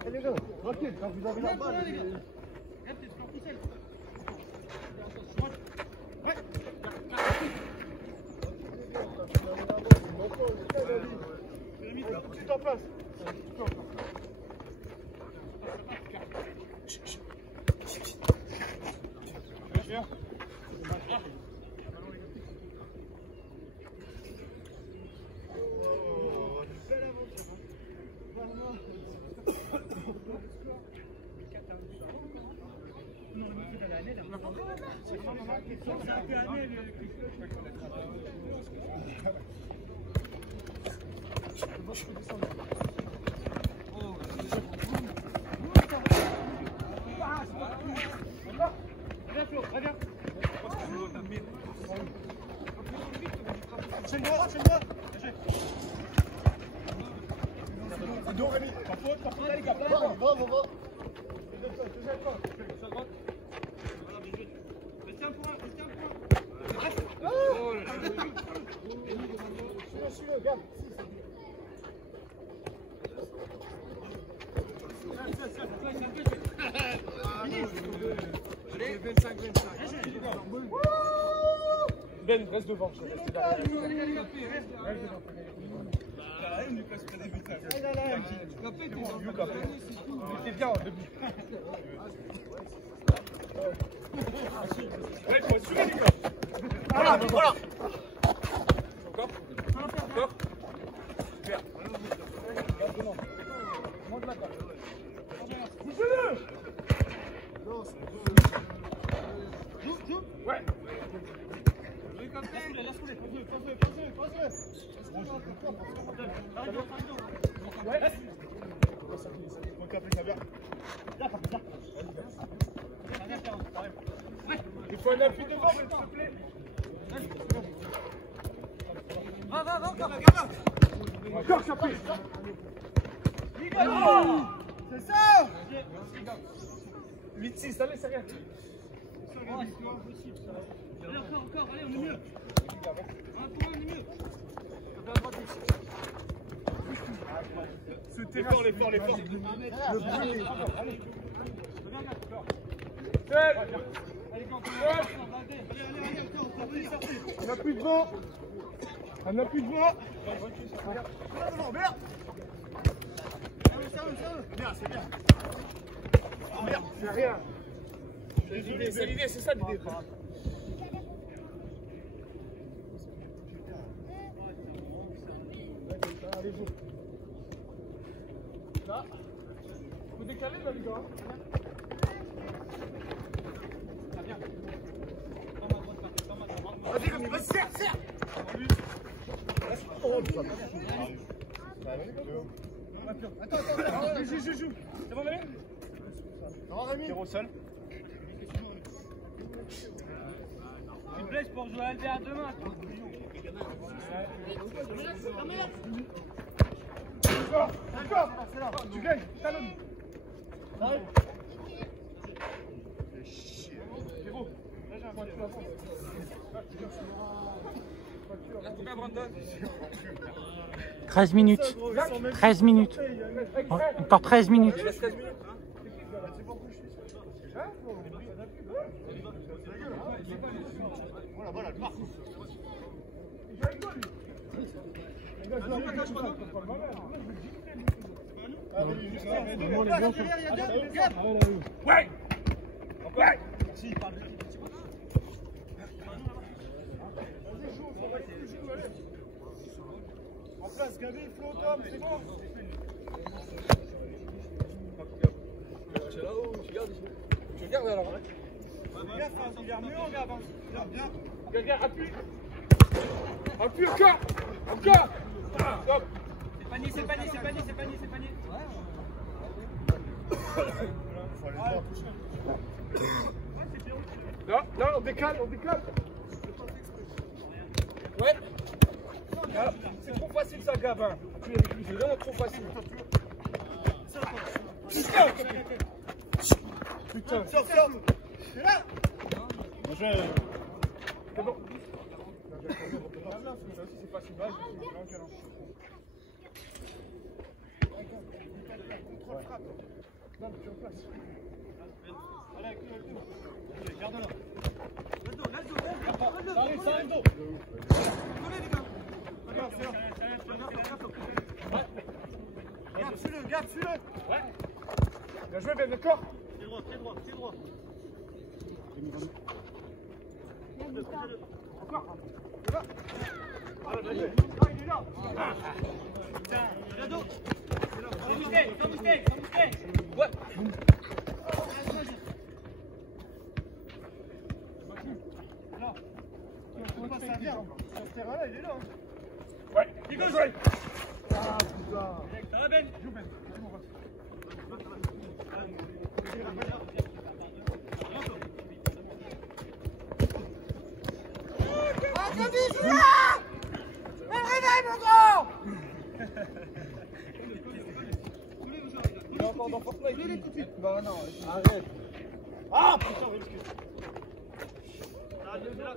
Les gars, tranquille, quand vous avez la balle. Tout en place. Ben, reste devant. Reste derrière. T'es bien au début. Ouais, faut assurer les gars. Voilà, voilà. Encore. Encore. Super. Poussez-le. Ouais. Il faut un appui devant, s'il te plaît. Va, encore. Encore, Chappé. C'est ça. 8-6, allez, c'est rien. Allez, encore, allez, on est mieux. On est mieux. L'effort. On a plus de vent. Bien, c'est bien. Oh merde, c'est rien. C'est l'idée, c'est ça l'idée. Allez, vous. Là. Vous décalez là, les gars. Vas-y, serre. Attends. Joue. C'est bon, Rémi? Ça va, Rémi? Tire au sol. Tu te blesses pour jouer à Albert demain. D'accord. Tu gagnes. Talonne. C'est beau. 13 minutes. 13 minutes. Encore 13 minutes. Voilà, le marque. Ouais. Merci. En place, Gabi, Flo, Tom, c'est bon. Tu es là-haut, tu gardes ici. Tu gardes alors. Tu gardes mieux, on garde. Bien. Regarde, appuie. Appuie encore. Stop. C'est panier. Non, on décale. Ouais. C'est trop facile ça, Gavin. C'est vraiment trop facile. Putain. Sors. C'est là. C'est bon. C'est facile. Contrôle frappe. Non, mais tu es en place. Allez, avec nous. Garde-la. Allez, ça arrive. Collez, les gars. Garde, suis-le. Ouais. Bien joué, Ben, d'accord. Très droit. Encore. Là. Ah, il est là. Putain, il a d'autres. Sans bouger. Ouais. Il est encore dans Fortnite. Bah non, arrête. Ah putain, excuse.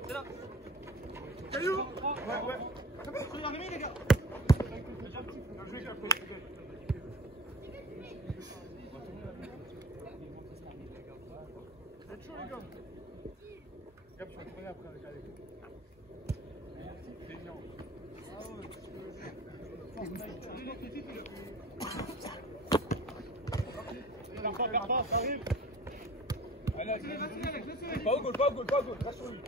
C'est là. Caillou. Ouais. Regardez les gars. Ça arrive. Pas au goal, reste sur lui.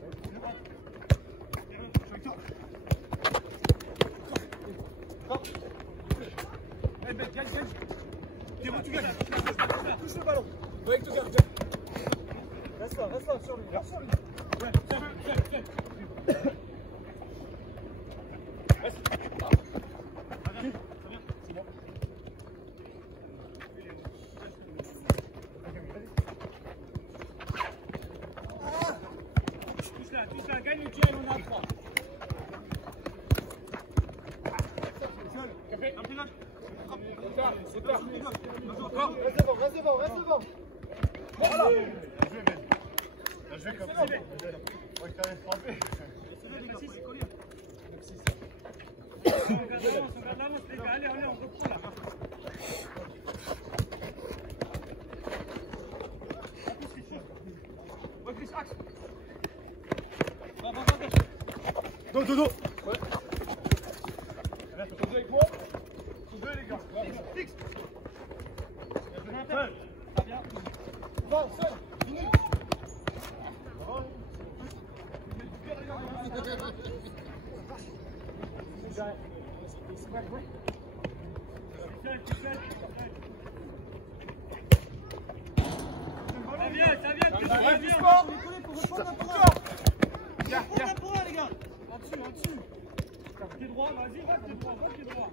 Eh ben, gagne. Théo, tu gagnes. Touche le ballon. Va avec ton gardien. Reste là, sur lui. Ouais, tiens. Reste. C'est bon. Touche là, gagne le duel, on a 3. Café, un pilote. Encore. Reste devant. Voilà. Je vais comme ça. On va quand même frapper. On garde l'avance, les gars. Allez, on reprend là. Ouais, Chris, axe. Va. Dos. Ouais. Reste avec moi. Tous deux, les gars. Fixe. Seul. Très bien. Va, seul. Fini. Ça vient. Du sport. Viens pour un, les gars. En dessus. Pied droit, vas-y, va, pied droit.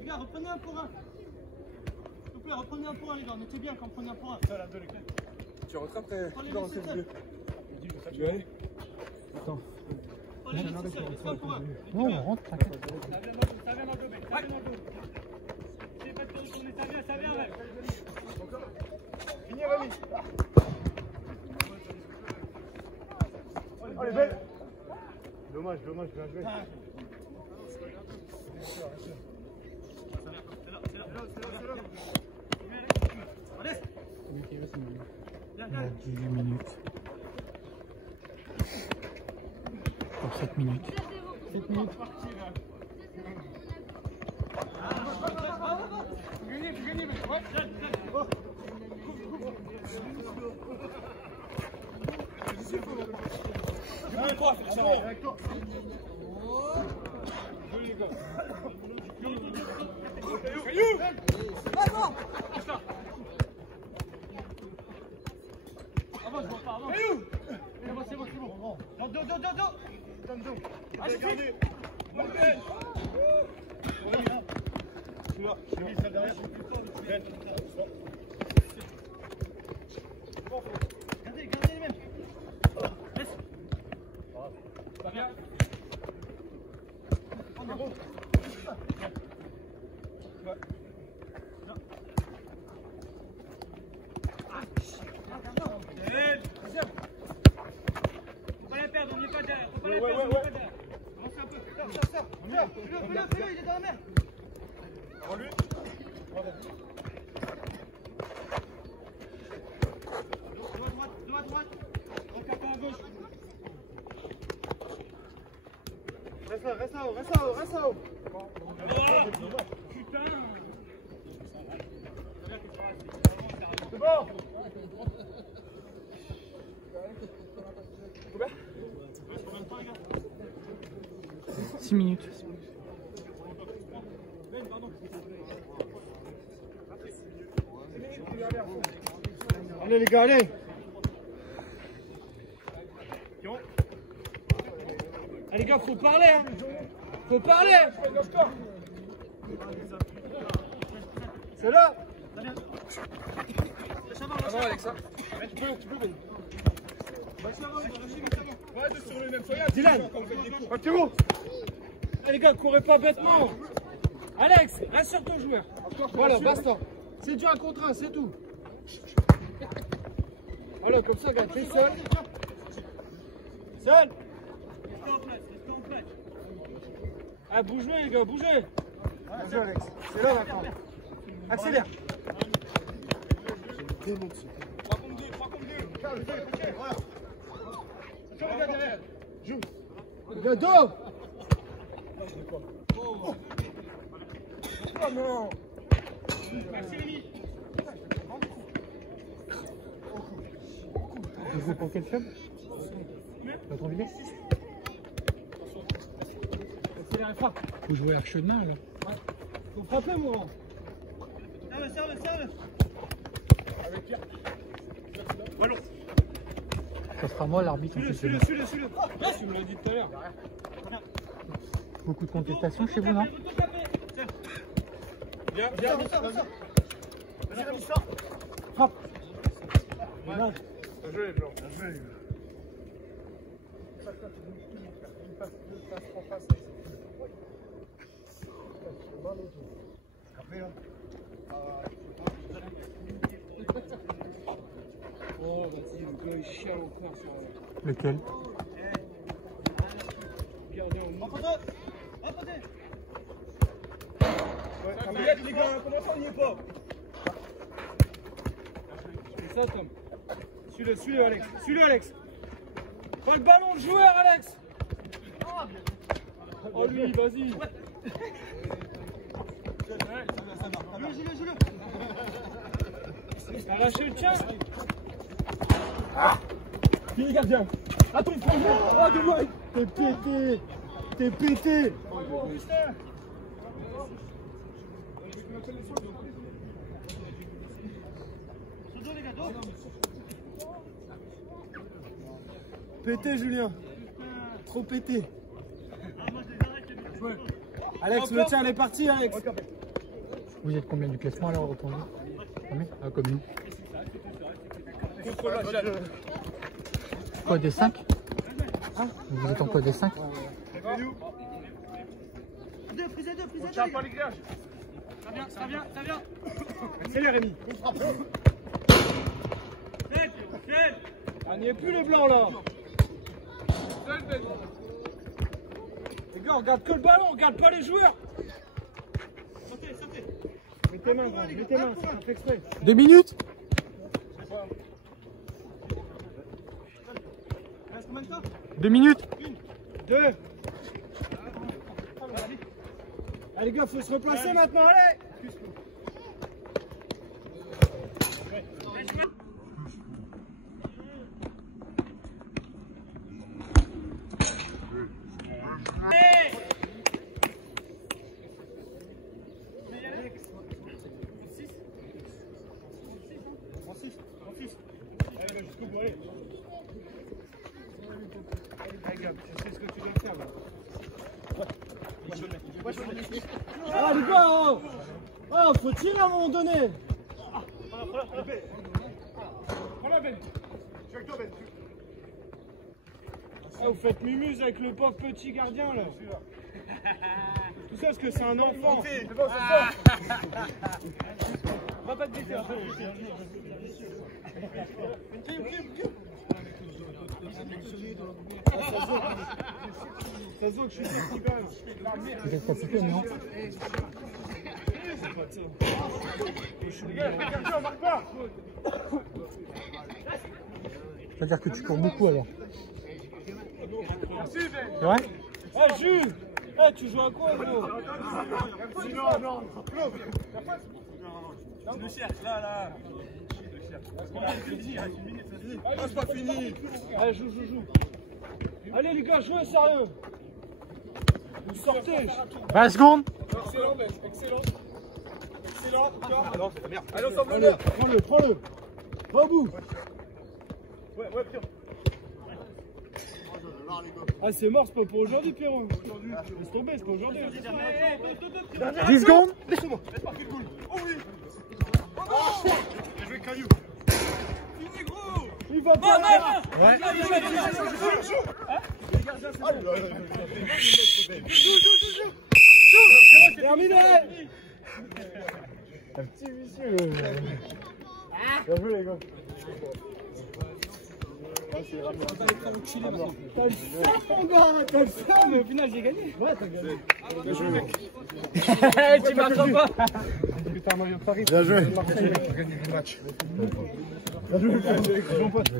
Les gars, reprenez un pour un. S'il vous plaît, reprenez un pour un, les gars. Notez bien quand vous prenez un pour un. Tu rentres après. Non, c'est le Tu veux aller? Attends. Non, on rentre, t'inquiète. Ça vient dans le dos. C'est pas de retourner, ça vient, ouais. Fini, Rémi. Allez, belle. Dommage, bien joué. Il y a 18 minutes. Pour 7 minutes. 7 minutes. Vous gagnez, mais ouais. C'est bon. Dos. Gardez les mêmes. Reste. Ça vient. C'est bon. Faut pas la perdre, on n'est pas derrière. Faut pas la perdre, on n'est pas derrière. Avancez un peu. Sors. Fais-le, il est dans la mer. Prends lui. Droite. Recape à gauche. Reste là-haut. Putain. C'est bon. Combien? 6 minutes. Allez les gars, allez. Ah les gars, faut parler hein. Faut parler. C'est là. Ça va Alexa. Tu peux venir. Dylan. Ah les gars, courez pas bêtement. Alex, reste sur ton joueur. Voilà, basta. C'est dur à contre un, c'est tout. Voilà, comme ça, gars, t'es seul. Seul. Ah, bougez les gars, bougez. Vas-y Alex, c'est là maintenant. Accélère. 3 contre 2. Voilà. Attention les gars derrière. Joue. Gado. Oh non. Merci Rémi. Vous jouez pour quel club? Votre ville? Accélère et frappe. Vous jouez à Archenin là? Faut frapper, Mourant. Serre-le. Avec Pierre. Ballon. Ça sera moi l'arbitre. Suis-le. Tu me l'as dit tout à l'heure. Beaucoup de contestations chez vous, non? Viens. Vas-y Rémi, sors. Frappe. Bien joué les blancs. Oh, vas-y, le gars, il chiale encore sur Lequel? gardien au milieu. Arrête les gars, comment ça on n'y est pas? C'est ça, Tom. Suis-le, Alex. Pas le ballon, le joueur, Alex. Oh, lui, vas-y. T'as lâché le tien. Fini gardien. Attends, oh dommage. T'es pété. Pété Julien. Trop pété. Alex, le tien, elle est partie Alex. Vous êtes combien du classement alors retourné? Combien? Ah, comme nous. Quoi, des 5? Vous êtes en quoi, des 5? On tient pas les grillages. Ça vient. Accélère Rémi. On n'y est plus les blancs là. Les gars, on regarde que le ballon, on regarde pas les joueurs. Sortez. Mets tes mains, c'est fait exprès. 2 minutes? Reste combien de temps? 2 minutes? 2. Allez les gars, faut se replacer maintenant, allez. Ah les gars, oh, faut tirer à un moment donné. Prends-la Ben. Je suis avec toi Ben. Ah, vous faites mumuse avec le pauvre petit gardien là. Tout ça parce que c'est un enfant. C'est bon, c'est fort. On va pas te blesser. Ça se voit que je suis sorti quand même. Vous êtes capitaine, non? Gardien, on marque pas. C'est-à-dire que tu cours beaucoup alors? Merci Ben. C'est vrai? Eh Jules, tu joues à quoi gros? Non. Le cherche, là. C'est pas fini. Allez, joue. Allez les gars, jouez sérieux. Vous sortez. 20 secondes. Excellent Ben, excellent. Non, c'est merde. Allez, ensemble le leur. Prends-le. Va au bout. Ouais, Pierre. Ah, c'est mort, c'est pas pour aujourd'hui, Pierrot. Laisse tomber, c'est pas aujourd'hui. 10 secondes. Laisse-moi. Oh oui. Je vais caillou. Fini, gros. Il va pas. Ouais. Terminé. Un petit vicieux. Bien joué, les gars. T'as le seum, mon gars, t'as le seum, mais au final j'ai gagné. Ouais, t'as gagné. Bien joué, mec. Tu marqueras pas. Putain, Mario Paris. Bien joué. Gagner le match. Bien joué, mon pote.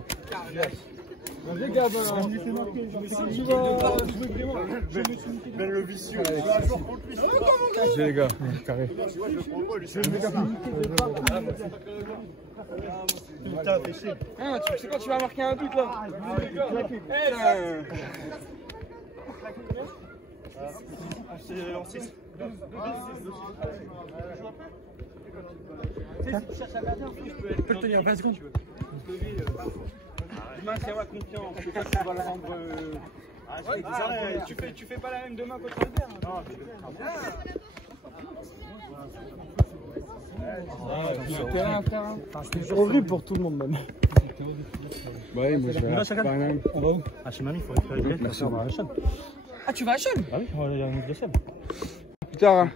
Les gars, si tu vas jouer vraiment, Ben le vicieux. Un jour contre lui. J'ai les gars. Carré. Tu vois, je le prends pas, lui, c'est le méga. Putain, t'es chier. Hein, tu sais quand tu vas marquer un but là. C'est en 6. Tu peux le tenir 20 secondes. Maintiens ma confiance, je sais pas si tu vas la rendre. Tu fais pas la même demain contre Albert. C'est horrible pour tout le monde, même. Ouais, moi je vais à Paris. On va où? À chez mamie, il faut récupérer. Merci. On va à Châne. Ah, tu vas à Châne? Ah oui, on va aller à la de Seb. Plus tard. Hein.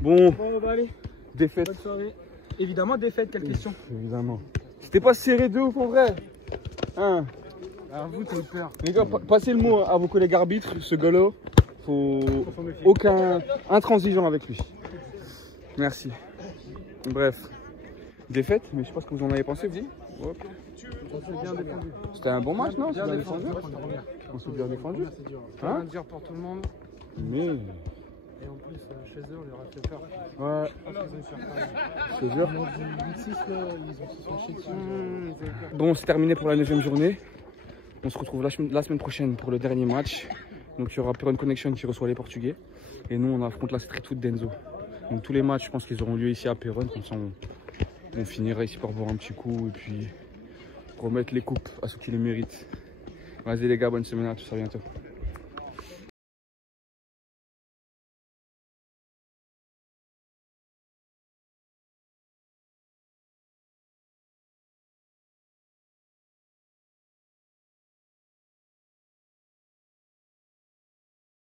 Bon, Bon, on va aller. défaite. Bonne soirée. Évidemment, défaite, quelle question? Évidemment. C'était pas serré de ouf en vrai. Hein. Alors, vous, t'as eu peur. Les gars, passez le mot à vos collègues arbitres. Ce gars-là, faut aucun intransigeant avec lui. Merci. Bref, défaite, mais je sais pas ce que vous en avez pensé, vous. C'était un bon match, non? Bien défendu. On s'est bien défendu. Hein? Dur pour tout le monde. Mais. Et en plus, chez eux, on leur a fait peur. Ouais. C'est dur. Ils ont dit 8-6 là, ils se sont chiés dessus. Bon, c'est terminé pour la 9e journée. On se retrouve la semaine prochaine pour le dernier match. Donc il y aura Peron Connection qui reçoit les Portugais. Et nous, on affronte la Street Foot d'Enzo. Donc tous les matchs, je pense qu'ils auront lieu ici à Peron. Comme ça, on finira ici par boire un petit coup et puis remettre les coupes à ceux qui les méritent. Vas-y les gars, bonne semaine à tous, à bientôt.